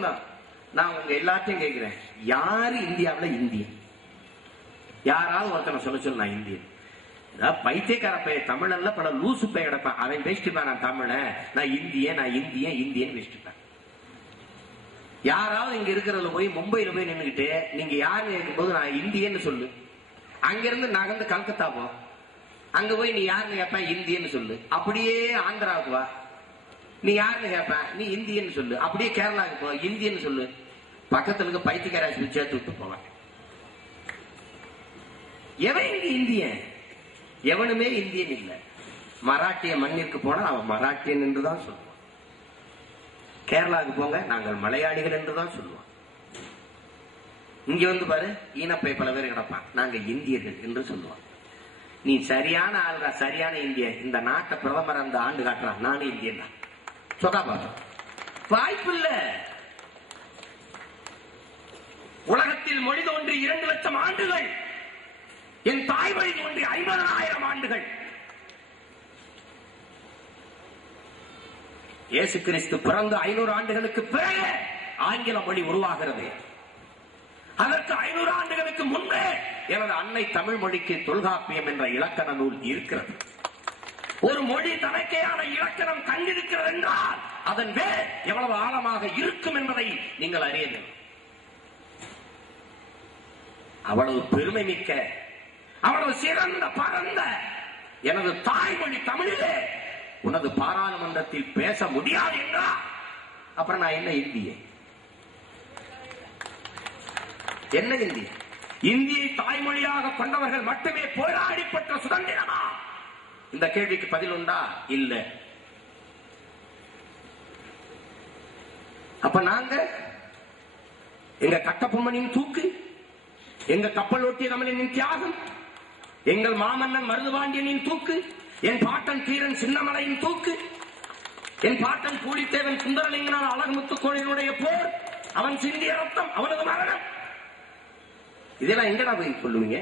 தான். நான் உங்க எல்லாத்தையும் கேட்கிறேன். யாரு இந்தியாவில் இந்தியன்? யாராவது ஒருத்தனை சொல்ல சொல்லு நான் இந்தியன். ஏதாவது பைத்தியக்கார பைய தமிழல்ல பல லூசு பைய கிடப்பான். அவன் பேசிட்டுப்பான் நான் தமிழன் நான் இந்தியன் நான் இந்தியன் இந்தியன் பேசிட்டுப்பேன். யாராவது இங்க இருக்கிறதுல போய் மும்பையில போய் நின்னுகிட்டு நீங்க யாருன்னு இருக்கும்போது நான் இந்தியன்னு சொல்லு. அங்கிருந்து நகர்ந்து கல்கத்தா போ. அங்க போய் நீ யாருன்னு கேட்பேன் இந்தியன்னு சொல்லு. அப்படியே ஆந்திராவுக்கு வா. நீ யாருன்னு கேட்ப நீ இந்தியன்னு சொல்லு. அப்படியே கேரளாவுக்கு போ. இந்தியன்னு சொல்லு. பக்கத்துல இருக்க பைத்தியக்கார ஆஸ்பத்திரி சேர்த்து விட்டு போவான் எவன் இங்க இந்தியன்? எவனுமே இந்தியன் இல்லை. மராட்டிய மண்ணிற்கு போனா அவன் மராட்டியன் என்றுதான் சொல்லுவான். கேரளாவுக்கு போங்க நாங்கள் மலையாளிகள் என்றுதான் சொல்லுவான். இங்க வந்து பாரு ஈனப்பை பல பேர் கிடப்பான். நாங்க இந்தியர்கள் என்று சொல்லுவான். நீ சரியான ஆளுடா சரியான இந்திய இந்த நாட்டை பிரதமர் அந்த ஆண்டு காட்டுறான். நானும் இந்தியன் தான். சொன்னா வாய்ப்பு இல்ல உலகத்தில் மொழி தோன்றி இரண்டு லட்சம் ஆண்டுகள். என் தாய்மொழி தோன்றி ஐம்பதனாயிரம் ஆண்டுகள். இயேசு கிறிஸ்து பிறந்த ஐநூறு ஆண்டுகளுக்கு பிறகு ஆங்கில மொழி உருவாகிறது. அதற்கு ஐநூறு ஆண்டுகளுக்கு முன்பே எனது அன்னை தமிழ் மொழிக்கு தொல்காப்பியம் என்ற இலக்கண நூல் இருக்கிறது. ஒரு மொழி தனக்கேயான இலக்கணம் கண்டிருக்கிறது என்றால் அதன் வேர் எவ்வளவு ஆழமாக இருக்கும் என்பதை நீங்கள் அறிய அவ்வளவு பெருமை மிக்க அவ்வளவு சிறந்த பரந்த எனது தாய்மொழி தமிழிலே உனது பாராளுமன்றத்தில் பேச முடியாது என்றா அப்புறம் நான் என்ன இந்திய என்ன இந்தி இந்தியை தாய்மொழியாக கொண்டவர்கள் மட்டுமே போராடி பெற்ற சுதந்திரமா? இந்த கேள்விக்கு பதில் உண்டா? இல்ல. அப்ப நாங்க எங்க கட்டபொம்மனின் தூக்கு எங்க கப்பல் ஒட்டிய தமிழனின் தியாகம் எங்கள் மாமன்னன் மருதுபாண்டியனின் தூக்கு என் பாட்டன் கீரன் சின்னமலையின் தூக்கு என் பாட்டன் கூலித்தேவன் சுந்தரலிங்கனால் அழகுமுத்து கோழினுடைய போர் அவன் சிந்திய ரத்தம் அவனது மரணம். இதெல்லாம் எங்கடா போய் சொல்லுவீங்க?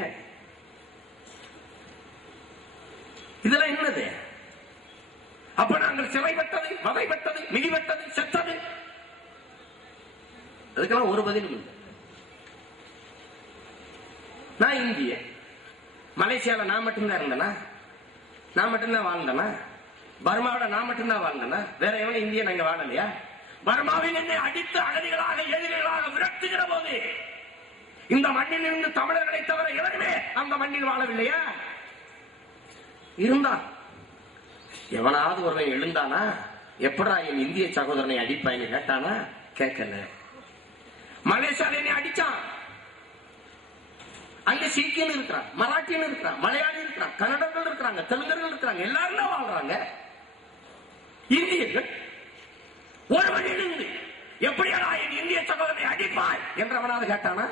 இதெல்லாம் என்னது? அப்ப நாங்கள் சிறைப்பட்டது வதைப்பட்டது மிதிப்பட்டது செத்தது. அதுக்கெல்லாம் ஒரு பதிலும் இல்லை. நான் இந்திய. மலேசியால நான் மட்டும்தான் இருந்தேனா? நான் மட்டும்தான் வாழ்ந்தேனா? பர்மாவோட நான் மட்டும்தான் வாழ்ந்தேனா? வேற எவனும் இந்திய நாங்க வாழலையா? பர்மாவில் என்னை அடித்து அகதிகளாக எதிரிகளாக விரட்டுகிற போது இந்த மண்ணில் இருந்து தமிழர்களை தவிர எவருமே அந்த மண்ணில் வாழவில்லையா? இருந்தான். எவனாவது ஒருவன் எழுந்தானா? எப்படா என் இந்திய சகோதரனை அடிப்பாயின்னு கேட்டானா? கேட்கல. மலேசியால என்னை அடிச்சான். அங்க சீக்கியன் இருக்கிறான் மராட்டியன் இருக்கிறான் மலையாளி இருக்கிறான் கன்னடர்கள் இருக்கிறாங்க தெலுங்கர்கள் இருக்கிறாங்க எல்லாரும் தான் வாழ்றாங்க. இந்தியர்கள் ஒருவன் எழுந்து எப்படியடா என் இந்திய சகோதரனை அடிப்பாய்? என்றவனாவது கேட்டானா?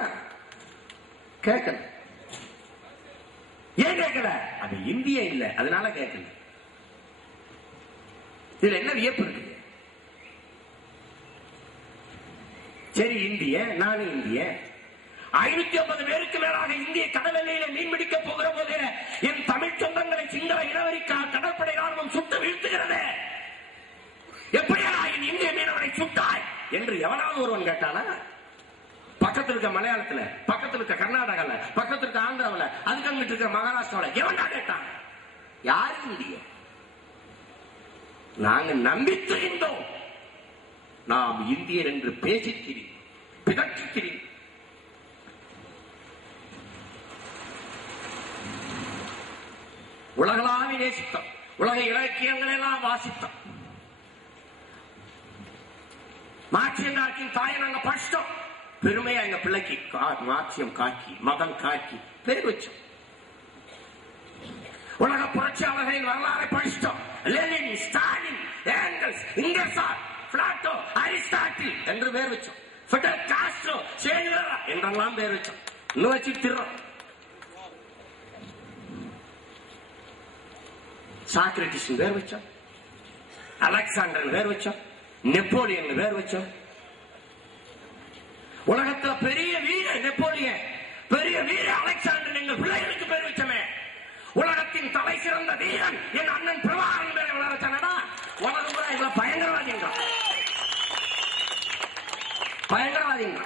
கேட்கல. ஏன் கேட்கல? அது இந்திய இல்ல. அதனால கேட்கல. இதுல என்ன வியப்பு இருக்கு? சரி இந்திய நானும் இந்திய. ஐநூத்தி ஐம்பது பேருக்கு மேலாக இந்திய கடல் எல்லையில மீன் பிடிக்க போகிற போது என் தமிழ் சொந்தங்களை சிங்கள இனவரிக்கா கடற்படை ராணுவம் சுட்டு வீழ்த்துகிறது. எப்படியா என் இந்திய மீனவனை சுட்டாய்? என்று எவனாவது ஒருவன் கேட்டானா? பக்கத்துல இருக்க மலையாளத்துல பக்கத்துல இருக்க கர்நாடகால பக்கத்துல இருக்க ஆந்திராவில் அதுக்கு அங்கிட்டு இருக்க மகாராஷ்டிராவில் எவன்டா கேட்டான்? யாருக்கு முடியும். நாங்க நம்பித்திருந்தோம். நாம் இந்தியர் என்று பேசித்திரி பிதற்றித்திரி உலகளாவி நேசித்தோம். உலக இலக்கியங்கள் எல்லாம் வாசித்தோம் மார்க்சியம் தாயை நாங்கள் படிச்சிட்டோம். பெருமையா எங்க பிள்ளைக்கு கா- மார்க்சியம் காக்கி மதம் காக்கி பேர் வச்சோம் உலக புரட்சியாளர்களின் வரலாறை படிச்சிட்டோம். Lenin Stalin Engels Ingersoll Plato Aristotle என்று பேர் வச்சோம் ஃபிடல் காஸ்ட்ரோ சேகுவேரா என்றெல்லாம் பேர் வச்சோம் இன்னும் வச்சு திருறோம் சாக்ரட்டிஸ் பேர் வச்சோம் அலெக்சாண்டர் பேர் வச்சோம் நெப்போலியன் பேர் வச்சோம் உலகத்துல பெரிய வீர நெப்போலியன் பெரிய வீர அலெக்சாண்டர் எங்கள் பிள்ளைகளுக்கு பேர் வச்சமே. உலகத்தின் தலை சிறந்த வீரன் என் அண்ணன் பிரபாகரன் பேரை வளர வச்சானடா உலகம் கூட இவ்வளவு பயங்கரவாதிங்க. பயங்கரவாதிங்க.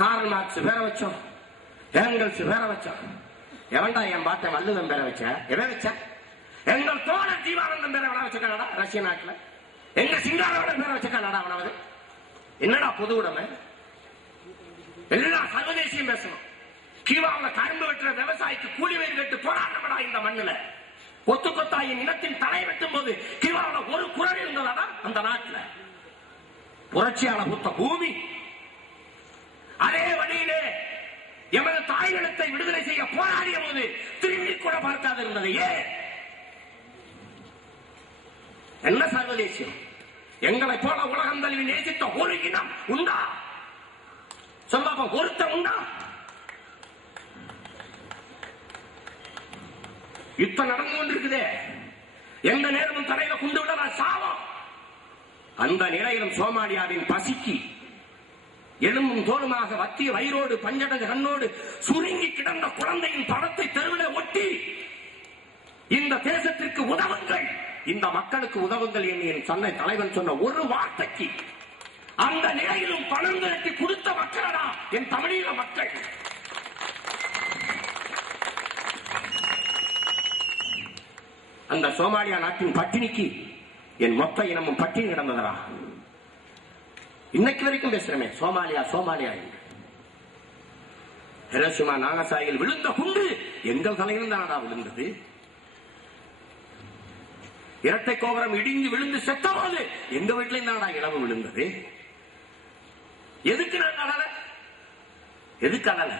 கார்ல் மார்க்ஸ் பேர வச்சோம். ஏங்கல்ஸ் பேர வச்சோம். எவன்டா என் பாட்டை வள்ளுவன் பேர வச்ச? எதை வச்ச? எங்கள் தோழர் ஜீவானந்தம் பேர விட வச்சிருக்காடா ரஷ்ய நாட்டில். எங்க சிங்காரோட என்னடா பொது உடைமை? எல்லா சர்வதேசியம் பேசணும். கீவாவில் கரும்பு வெட்டுற விவசாயிக்கு கூலி வேறு கட்டு போராட்டமடா இந்த மண்ணுல. கொத்து கொத்தாயின் இனத்தின் தலை வெட்டும் போது கீவாவில் ஒரு குரல் இருந்ததாதான் அந்த நாட்டுல. புரட்சியான புத்த பூமி. அதே வழியிலே எமது தாய்நிலத்தை விடுதலை செய்ய போராடிய போது திரும்பி கூட பார்க்காது இருந்தது ஏன்? என்ன சர்வதேசியம்? எங்களை போல உலகம் தழுவி நேசித்த ஒரு இனம் உண்டா? சொல்லப்ப ஒருத்த உண்டா? யுத்தம் நடந்து கொண்டிருக்குதே. எந்த நேரமும் தலையில குண்டு விட சாவம். அந்த நிலையிலும் சோமாலியாவின் பசிக்கு எலும்பும் தோலுமாக வத்திய வயிறோடு பஞ்சடகு கண்ணோடு சுருங்கி கிடந்த குழந்தையின் படத்தை தெருவில ஒட்டி இந்த தேசத்திற்கு உதவுங்கள். இந்த மக்களுக்கு உதவுங்கள் என்று என் சொன்ன தலைவன் சொன்ன ஒரு வார்த்தைக்கு அந்த நிலையிலும் பணம் திரட்டி கொடுத்த மக்களடா என் தமிழீழ மக்கள். அந்த சோமாலியா நாட்டின் பட்டினிக்கு என் மொத்த இனமும் பட்டினி கிடந்ததரா இன்னைக்கு வரைக்கும் பேசுறமே சோமாலியா சோமாலியா என்று. ஹிரோஷிமா நாகசாயில் விழுந்த குண்டு எங்கள் தலையிலும் தானடா விழுந்தது? இரட்டை கோபுரம் இடிஞ்சு விழுந்து செத்தவாது எங்க வீட்டுல தானடா இளவு விழுந்தது? எதுக்கு நான் அழல? எதுக்கு அழல?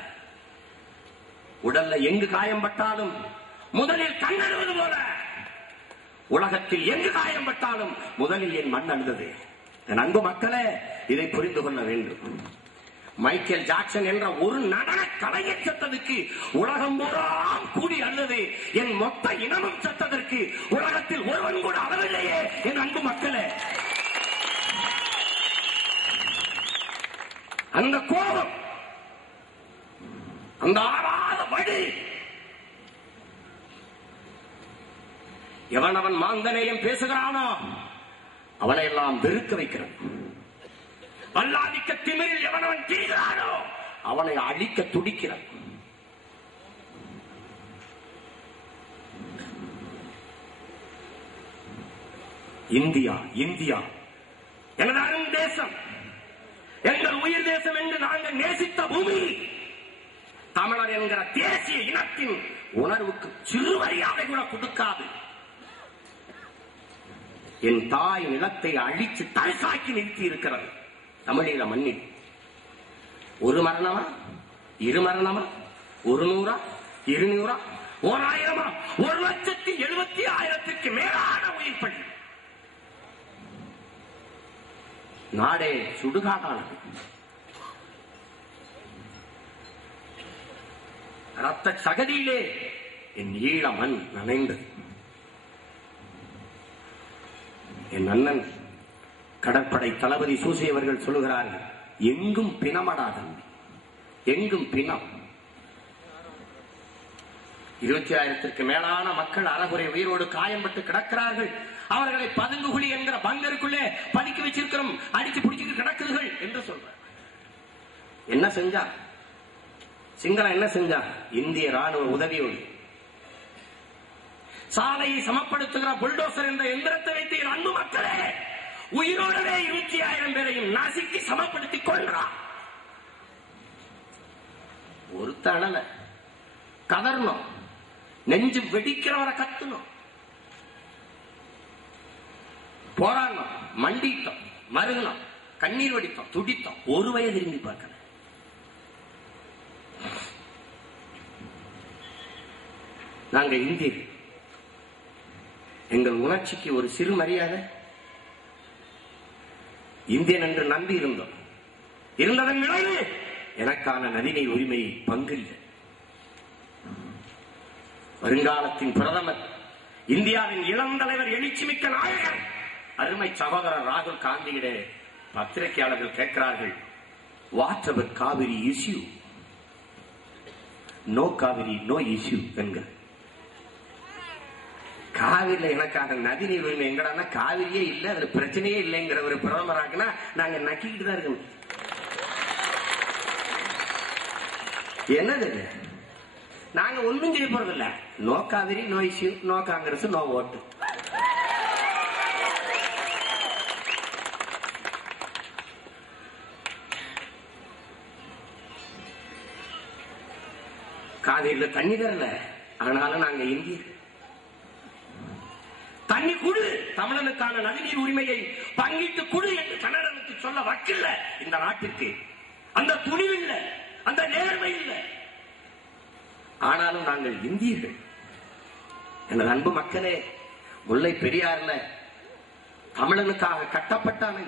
உடல்ல எங்கு காயம் பட்டாலும் முதலில் கண்ணழுவது போல. உலகத்தில் எங்கு காயம் பட்டாலும் முதலில் என் மண் அழுந்தது என் அன்பு மக்களே இதை புரிந்து கொள்ள வேண்டும். மைக்கேல் ஜாக்சன் என்ற ஒரு நடன கலைஞர் செத்ததுக்கு உலகம் பூராம் கூடி அல்லது என் மொத்த இனமும் செத்ததற்கு உலகத்தில் ஒருவன் கூட அளவில்லையே என் அன்பு மக்களே. அந்த கோபம் அந்த ஆறாத வழி எவன் அவன் மாந்தனையும் பேசுகிறானோ அவனை எல்லாம் வெறுக்க வைக்கிறான் அல்லாதிக்க திமிரில் எவனவன் தீர்கிறானோ அவனை அழிக்க துடிக்கிறான். India India. எனதாரும் தேசம். எங்கள் உயிர் தேசம் என்று நாங்கள் நேசித்த பூமி. தமிழர் என்கிற தேசிய இனத்தின் உணர்வுக்கு சிறு மரியாதை கூட கொடுக்காது. என் தாய் நிலத்தை அழித்து தரிசாக்கி நிறுத்தி இருக்கிறது தமிழீழ மண்ணில் ஒரு மரணமா? இரு மரணமா? ஒரு நூறா? இருநூறா? ஓர் ஆயிரமா ஒரு லட்சத்தி எழுபத்தி ஆயிரத்திற்கு மேலான உயிர் பள்ளி நாடே சுடுகாடானது. ரத்த சகதியிலே என் ஈழ மண் நனைந்தது. என் அண்ணன் கடற்படை தளபதி சூசி அவர்கள் சொல்லுகிறார்கள் எங்கும் பிணமடா தம்பி எங்கும் பிணம். இருபத்தி ஆயிரத்திற்கு மேலான மக்கள் அறகுறை உயிரோடு காயம்பட்டு கிடக்கிறார்கள். அவர்களை பதுங்கு குழி என்கிற பங்கருக்குள்ளே பதுக்கி வச்சிருக்கிறோம். அடித்து பிடிச்சிட்டு கிடக்குதுகள் என்று சொல்ற என்ன செஞ்சா? சிங்களம் என்ன செஞ்சா? இந்திய ராணுவ உதவியோடு. சாலையை சமப்படுத்துகிற புல்டோசர் என்ற எந்திரத்தை வைத்து அன்பு மக்களே உயிரோடவே இருபத்தி ஆயிரம் பேரையும் நசுக்கி சமப்படுத்தி கொள்றான் ஒருத்த அழல. கதறணும். நெஞ்சு வெடிக்கிறவரை கத்தணும். போராடணும். மண்டிட்டோம். மருகணும். கண்ணீர் வடித்தோம் துடித்தோம். ஒரு வயது திரும்பி பார்க்கல. நாங்க இந்திய எங்கள் உணர்ச்சிக்கு ஒரு சிறு மரியாதை. இந்தியன் என்று நம்பி இருந்தோம். இருந்ததன் விளைவு எனக்கான நதிநீர் உரிமை பங்கில்லை. வருங்காலத்தின் பிரதமர் இந்தியாவின் இளம் தலைவர் எழுச்சிமிக்க நாயகர் அருமை சகோதரர் ராகுல் காந்தியிட பத்திரிகையாளர்கள் கேட்கிறார்கள் what our Cauvery issue no Cauvery no issue என்கிறார். காவிரியில எனக்காக நதி நீர் உரிமை எங்கடான்னா காவிரியே இல்ல அதுல பிரச்சனையே இல்லைங்கிற ஒரு பிரதமராக்குனா நாங்க நக்கிக்கிட்டு தான் இருக்கோம் என்னது நாங்க ஒண்ணும் செய்ய போறது இல்ல no Cauvery no issue no Congress no vote. காவிரியில தண்ணி தரல. ஆனாலும் நாங்க இந்தியர் தண்ணி குடு. தமிழனுக்கான நதிநீர் உரிமையை பங்கிட்டு குடு என்று கன்னடனுக்கு சொல்ல வக்கில்ல இந்த நாட்டிற்கு. அந்த துணிவில்ல அந்த நேர்மை இல்லை ஆனாலும் நாங்கள் இந்தியர்கள் எனது அன்பு மக்களே முல்லை பெரியார்ல தமிழனுக்காக கட்டப்பட்ட அணை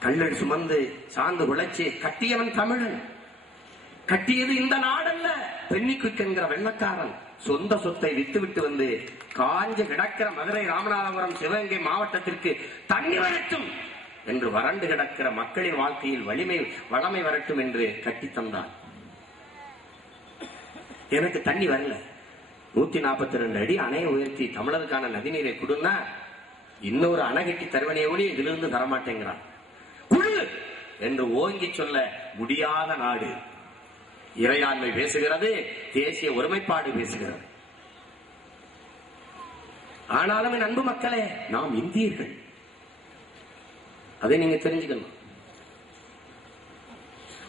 கல்லடி சுமந்து சார்ந்து உழைச்சி கட்டியவன் தமிழன். கட்டியது இந்த நாடல்ல பெண்ணிக்குக் என்கிற வெள்ளக்காரன். சொந்த சொத்தை வித்துவிட்டு வந்து காஞ்சு கிடக்கிற மதுரை ராமநாதபுரம் சிவகங்கை மாவட்டத்திற்கு தண்ணி வரட்டும் என்று வறண்டு கிடக்கிற மக்களின் வாழ்க்கையில் வலிமை வளமை வரட்டும் என்று கட்டித்தந்தான் எனக்கு தண்ணி வரல. நூத்தி நாற்பத்தி ரெண்டு அடி அணையை உயர்த்தி தமிழருக்கான நதிநீரை கொடுன்னா இன்னொரு அணை கட்டி தருவனே ஒளி இதிலிருந்து தரமாட்டேங்கிறான். குழு! என்று ஓங்கி சொல்ல முடியாத நாடு. இறையாண்மை பேசுகிறது தேசிய ஒருமைப்பாடு பேசுகிறது. ஆனாலும் என் அன்பு மக்களே நாம் இந்தியர்கள். அதை நீங்க தெரிஞ்சுக்கணும்.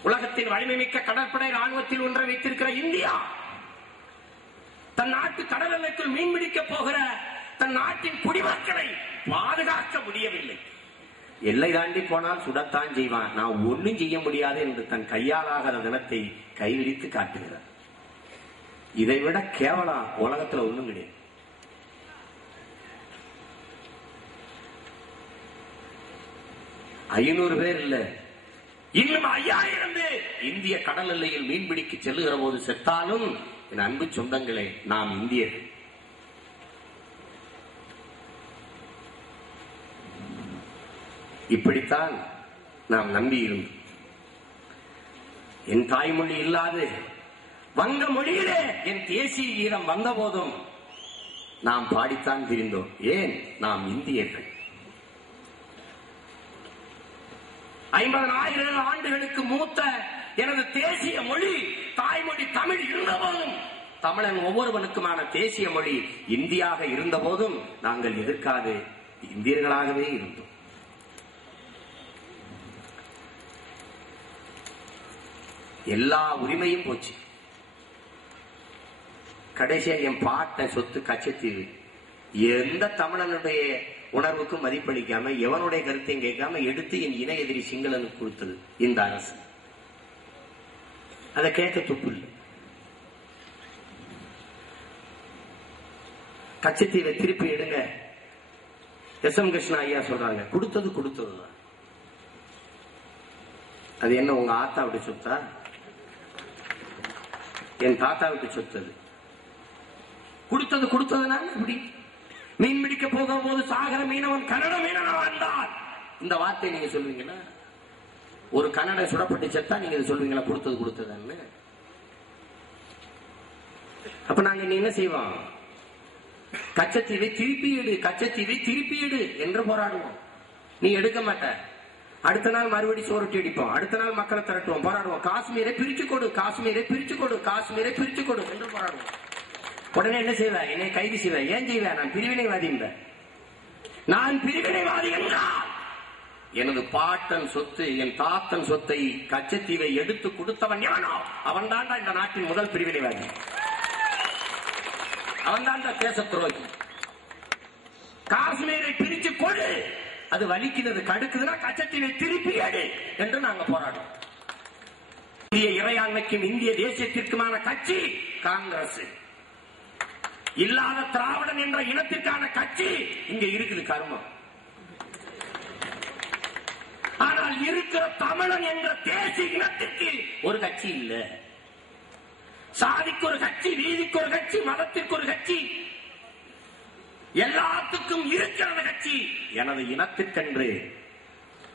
உலகத்தின் வலிமை மிக்க கடற்படை ராணுவத்தில் ஒன்றை வைத்திருக்கிற இந்தியா தன் நாட்டு கடல் எல்லைக்குள் மீன்பிடிக்க போகிற தன் நாட்டின் குடிமக்களை பாதுகாக்க முடியவில்லை. எல்லை தாண்டி போனால் சுடத்தான் செய்வான். நான் ஒண்ணும் செய்ய முடியாது என்று தன் கையாலாகிற தினத்தை கைவிரித்து காட்டுகிறார். இதை விட கேவலம் உலகத்துல ஒண்ணும் கிடையாது. ஐநூறு பேர் இல்ல. இன்னும் ஐயாயிரம் பேர். இந்திய கடல் எல்லையில் மீன்பிடிக்கு செல்லுகிற போது செத்தாலும் என் அன்பு சொந்தங்களே நாம் இந்தியர்கள். இப்படித்தான் நாம் நம்பியிருந்தோம் என் தாய்மொழி இல்லாது வங்க மொழியிலே என் தேசிய கீதம் வந்த போதும் நாம் பாடித்தான் திரிந்தோம் ஏன்? நாம் இந்தியர்கள். ஐம்பதனாயிரம் ஆண்டுகளுக்கு மூத்த எனது தேசிய மொழி தாய்மொழி தமிழ் இருந்த போதும் தமிழன் ஒவ்வொருவனுக்குமான தேசிய மொழி இந்தியாக இருந்த போதும் நாங்கள் எதிர்க்காது இந்தியர்களாகவே இருந்தோம். எல்லா உரிமையும் போச்சு. கடைசியா என் பாட்ட சொத்து கச்சத்தீவு. எந்த தமிழனுடைய உணர்வுக்கும் மதிப்பளிக்காம எவனுடைய கருத்தையும் கேட்காம எடுத்து என் இணை எதிரி சிங்களனுக்கு கொடுத்தது இந்த அரசு. அதை கேட்க துப்பு இல்லை. கச்சத்தீவை திருப்பி எடுங்க. எஸ். எம். கிருஷ்ணா ஐயா சொல்றாங்க கொடுத்தது கொடுத்ததுதான். அது என்ன உங்க ஆத்தா அப்படி சொத்தா? என் தாத்தாவுக்கு சொத்தது. கொடுத்தது கொடுத்ததுனால இப்படி மீன் பிடிக்க போகிற போது சாகர மீனவன் கன்னட மீனவன் வந்தான். இந்த வார்த்தையை நீங்க சொல்லுவீங்கன்னா ஒரு கன்னட சுடப்பட்டு செத்தா நீங்க இதை சொல்லுவீங்களா? கொடுத்தது கொடுத்ததுன்னு. அப்ப நாங்க என்ன செய்வோம்? கச்சத்தீவை திருப்பி எடு கச்சத்தீவை திருப்பி எடு என்று போராடுவோம். நீ எடுக்க மாட்ட. அடுத்த நாள் மறுபடி சோறு அடிப்போம் அடுத்த நாள் மக்களை திரட்டுவோம். போராடுவோம். காஷ்மீரை பிரிச்சு கொடு காஷ்மீரை பிரிச்சு கொடு காஷ்மீரை பிரிச்சு கொடு என்று போராடுவோம். உடனே என்ன செய்வேன்? என்னை கைது செய்வேன். ஏன் செய்வேன்? நான் பிரிவினைவாதி என்பேன் நான் பிரிவினைவாதி என்றால் எனது பாட்டன் சொத்து என் தாத்தன் சொத்தை கச்சத்தீவை எடுத்து கொடுத்தவன் எவனோ? அவன் தான்டா இந்த நாட்டின் முதல் பிரிவினைவாதி. அவன் தான் தேச துரோகி. காஷ்மீரை பிரிச்சு கொடு! அது வலிக்கிறது கடுக்குதுன்னா கச்சத்தினை திருப்பி அடி என்று நாங்க போராடுறோம் இந்திய இறையாண்மைக்கும் இந்திய தேசியத்திற்குமான கட்சி காங்கிரஸ் இல்லாத திராவிடன் என்ற இனத்திற்கான கட்சி இங்க இருக்குது கர்மம். ஆனால் இருக்கிற தமிழன் என்ற தேசிய இனத்திற்கு ஒரு கட்சி இல்ல. சாதிக்கு ஒரு கட்சி நீதிக்கு ஒரு கட்சி மதத்திற்கு ஒரு கட்சி எல்லாத்துக்கும் இருக்கிறது கட்சி. எனது இனத்துக்கென்று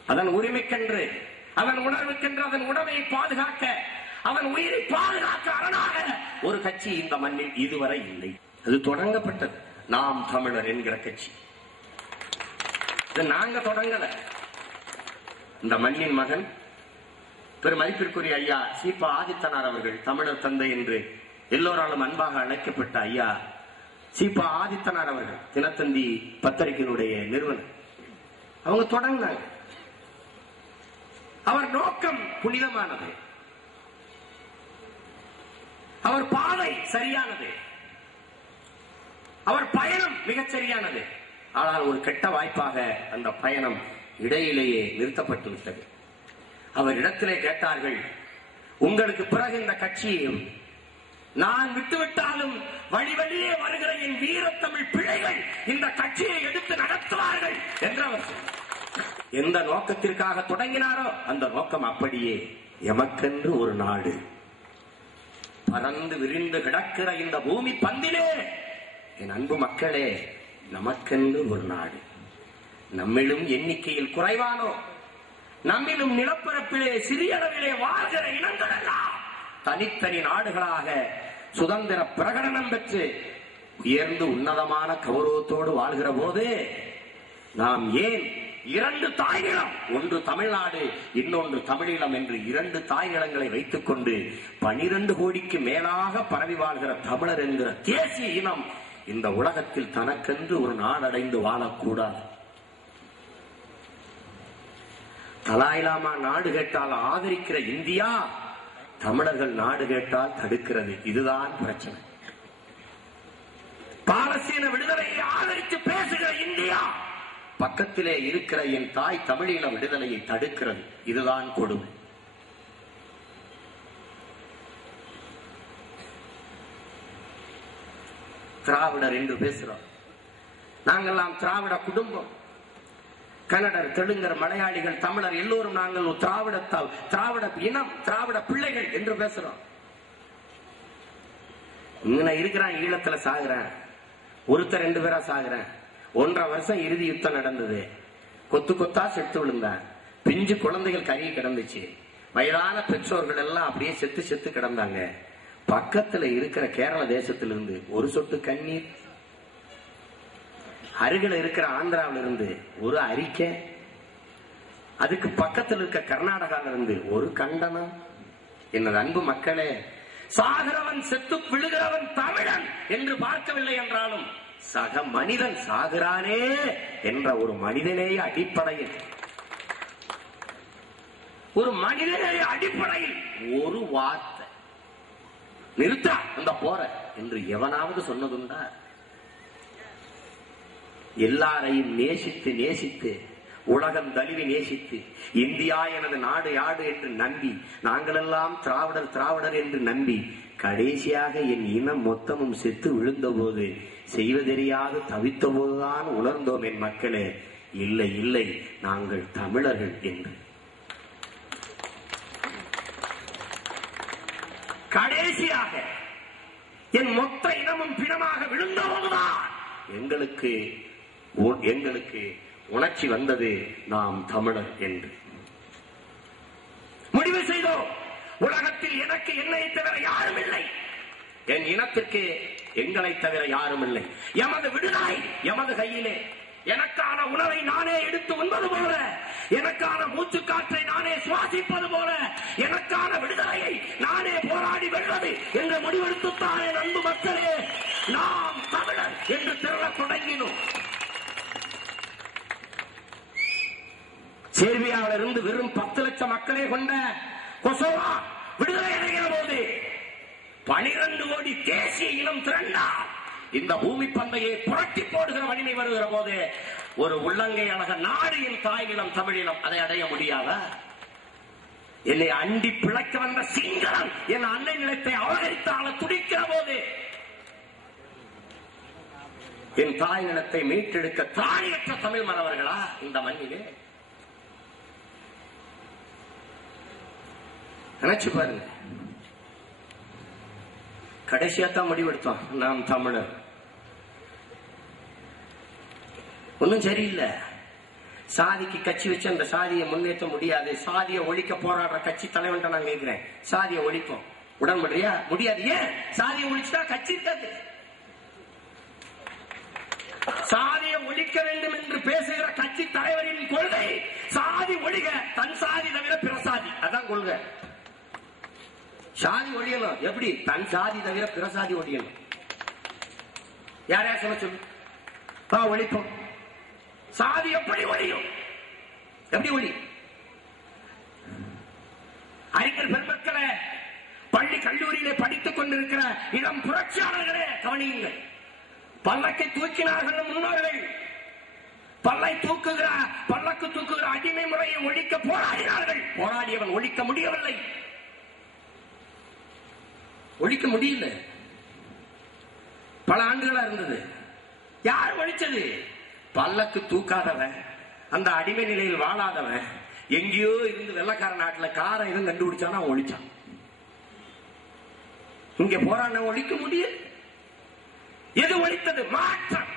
அதன் உரிமைக்கென்று அதன் உணர்வுக்கென்று அதன் உணவை பாதுகாக்க அவன் உயிரை பாதுகாக்க அரணாக ஒரு கட்சி இந்த மண்ணில் இதுவரை இல்லை. அது தொடங்கப்பட்டது. நாம் தமிழர் என்கிற கட்சி. இது நாங்க தொடங்கல. இந்த மண்ணின் மகன் பெருமதிப்பிற்குரிய ஐயா சீபா ஆதித்தனார் அவர்கள் தமிழர் தந்தை என்று எல்லோராலும் அன்பாக அழைக்கப்பட்ட ஐயா சீபா ஆதித்தனார் அவர்கள் தினத்தந்தி பத்திரிகையினுடைய நிறுவனர். அவங்க தொடங்கினாங்க. அவர் நோக்கம் புனிதமானது. அவர் பாதை சரியானது. அவர் பயணம் மிகச் சரியானது. ஆனால் ஒரு கெட்ட வாய்ப்பாக அந்த பயணம் இடையிலேயே நிறுத்தப்பட்டு விட்டது. அவர் இடத்திலே கேட்டார்கள் உங்களுக்கு பிறகு இந்த கட்சியையும் நான் விட்டுவிட்டாலும் வழி வழியே வருகிற என் வீரத்தமிழ் பிழைகள் இந்த கட்சியை எடுத்து நடத்துவார்கள் என்று அவர் எந்த நோக்கத்திற்காக தொடங்கினாரோ அந்த நோக்கம் அப்படியே எமக்கென்று ஒரு நாடு. பறந்து விரிந்து கிடக்கிற இந்த பூமி பந்திலே என் அன்பு மக்களே நமக்கென்று ஒரு நாடு. நம்மிலும் எண்ணிக்கையில் குறைவானோ நம்மிலும் நிலப்பரப்பிலே சிறிய அளவிலே வாழ்கிற இனங்கள் எல்லாம் தனித்தனி நாடுகளாக சுதந்திர பிரகடனம் பெற்று உயர்ந்து உன்னதமான கௌரவத்தோடு வாழ்கிற போது நாம் ஏன் இரண்டு தாய்நிலம் ஒன்று தமிழ்நாடு இன்னொன்று தமிழீழம் என்று இரண்டு தாய்நிலங்களை வைத்துக் கொண்டு பனிரெண்டு கோடிக்கு மேலாக பரவி வாழ்கிற தமிழர் என்கிற தேசிய இனம் இந்த உலகத்தில் தனக்கென்று ஒரு நாடடைந்து வாழக்கூடாது. தலாயிலாமா நாடு கேட்டால் ஆதரிக்கிற இந்தியா தமிழர்கள் நாடு கேட்டால் தடுக்கிறது. இதுதான் பிரச்சனை. பாலஸ்தீன விடுதலையை ஆதரித்து பேசுகிற இந்தியா! பக்கத்திலே இருக்கிற என் தாய் தமிழீழ விடுதலையை தடுக்கிறது. இதுதான் கொடுமை. திராவிடர் என்று பேசுறோம் நாங்கெல்லாம் திராவிட குடும்பம். கன்னடர் தெலுங்கர் மலையாளிகள் தமிழர் எல்லோரும் நாங்கள் திராவிடத்தால் திராவிட திராவிட இனம் திராவிட பிள்ளைகள் என்று பேசுறோம். இங்க இருக்கிறான் ஈழத்துல சாகுறேன். ஒருத்தர் ரெண்டு பேரா சாகுறேன். ஒன்றரை வருஷம் இறுதி யுத்தம் நடந்தது. கொத்து கொத்தா செத்து விழுந்தேன். பிஞ்சு குழந்தைகள் கறி கிடந்துச்சு. வயதான பெற்றோர்கள் எல்லாம் அப்படியே செத்து செத்து கிடந்தாங்க. பக்கத்துல இருக்கிற கேரள தேசத்திலிருந்து ஒரு சொட்டு கண்ணீர் அருகில் இருக்கிற ஆந்திராவில இருந்து ஒரு அறிக்கை அதுக்கு பக்கத்தில் இருக்க கர்நாடகால இருந்து ஒரு கண்டனம். எனது அன்பு மக்களே சாகிறவன் செத்து விழுகிறவன் தமிழன் என்று பார்க்கவில்லை என்றாலும் சக மனிதன் சாகிறானே என்ற ஒரு மனிதநேய அடிப்படையில் ஒரு மனிதநேய அடிப்படையில் ஒரு வார்த்தை. நிறுத்தா அந்த போற என்று எவனாவது சொன்னதுண்டா? எல்லாரையும் நேசித்து நேசித்து உலகம் தழுவி நேசித்து இந்தியா எனது நாடு யாடு என்று நம்பி நாங்களெல்லாம் திராவிடர் திராவிடர் என்று நம்பி கடைசியாக என் இனம் மொத்தமும் செத்து விழுந்தபோது செய்வதெரியாது தவித்த போதுதான் உணர்ந்தோம் என் மக்களே. இல்லை இல்லை நாங்கள் தமிழர்கள் என்று. கடைசியாக என் மொத்த இனமும் பிணமாக விழுந்தபோதுதான் எங்களுக்கு எங்களுக்கு உணர்ச்சி வந்தது நாம் தமிழர் என்று. முடிவு செய்தோம் உலகத்தில் எனக்கு என்னை தவிர யாரும் இல்லை. என் இனத்திற்கு எங்களை தவிர யாரும் இல்லை. எமது விடுதலை எமது கையிலே. எனக்கான உணவை நானே எடுத்து உண்பது போல. எனக்கான மூச்சு காற்றை நானே சுவாசிப்பது போல. எனக்கான விடுதலையை நானே போராடி வெல்வது என்று முடிவெடுத்துத்தானே அன்பு மக்களே. நாம் தமிழர் என்று திரள தொடங்கினோம். சேர்பியாவில இருந்து வெறும் பத்து லட்சம் மக்களே கொண்ட கொசோவா விடுதலை அடைகிற போது பனிரெண்டு கோடி தேசிய இனம் திரண்டா. இந்த பூமி பந்தையை புரட்டி போடுகிற வலிமை வருகிற போது ஒரு உள்ளங்கை அழக நாடியின் தாயினம் தாய் நிலம் தமிழினம் அதை அடைய முடியாத? என்னை அண்டி பிழைக்க வந்த சிங்களம் என் அன்னை நிலத்தை அபகரித்தால துடிக்கிற போது என் தாய் நிலத்தை மீட்டெடுக்க தாயற்ற தமிழ் மறவர்களா இந்த மண்ணிலே நினைச்சு பாருங்க. கடைசியா தான் முடிவெடுத்தோம் நாம் தமிழர். ஒன்னும் சரியில்லை. சாதிக்கு கட்சி வச்சு அந்த சாதியை முன்னேற்ற முடியாது. சாதியை ஒழிக்க போராடுற கட்சி தலைவன் நான் கேட்கிறேன். சாதியை ஒழிப்போம். உடன்படுறியா முடியாது. ஏன்? சாதியை ஒழிச்சுட்டா கட்சி இருக்காது. சாதியை ஒழிக்க வேண்டும் என்று பேசுகிற கட்சி தலைவரின் கொள்கை சாதி ஒழிக தன் சாதி தவிர பிற சாதி. அதான் கொள்கை. சாதி ஒழியணும் எப்படி? தன் சாதி தவிர பிற சாதி ஒழியணும் யார் யார் சொல்ல சொல்லு? ஆ, ஒழிப்போம். சாதி எப்படி ஒழியும்? எப்படி ஒழி? அறிஞர் பெருமக்களே பள்ளி கல்லூரியிலே படித்துக் கொண்டிருக்கிற இளம் புரட்சியாளர்களே கவனியுங்கள். பல்லக்கை தூக்கினார்கள் முன்னோர்கள். பல்லை தூக்குகிற பல்லக்கு தூக்குகிற அடிமை முறையை ஒழிக்க போராடினார்கள். போராடியவன் ஒழிக்க முடியவில்லை. ஒழிக்க முடியல. பல ஆண்டுகளா இருந்தது. யார் ஒழிச்சது? பல்லக்கு தூக்காதவன் அந்த அடிமை நிலையில் வாழாதவன் எங்கேயோ இருந்து வெள்ளக்கார நாட்டுல காரம் எதுவும் கண்டுபிடிச்சானா அவன் ஒழிச்சான். இங்க போராட ஒழிக்க முடியும் எது ஒழித்தது? மாற்றம்.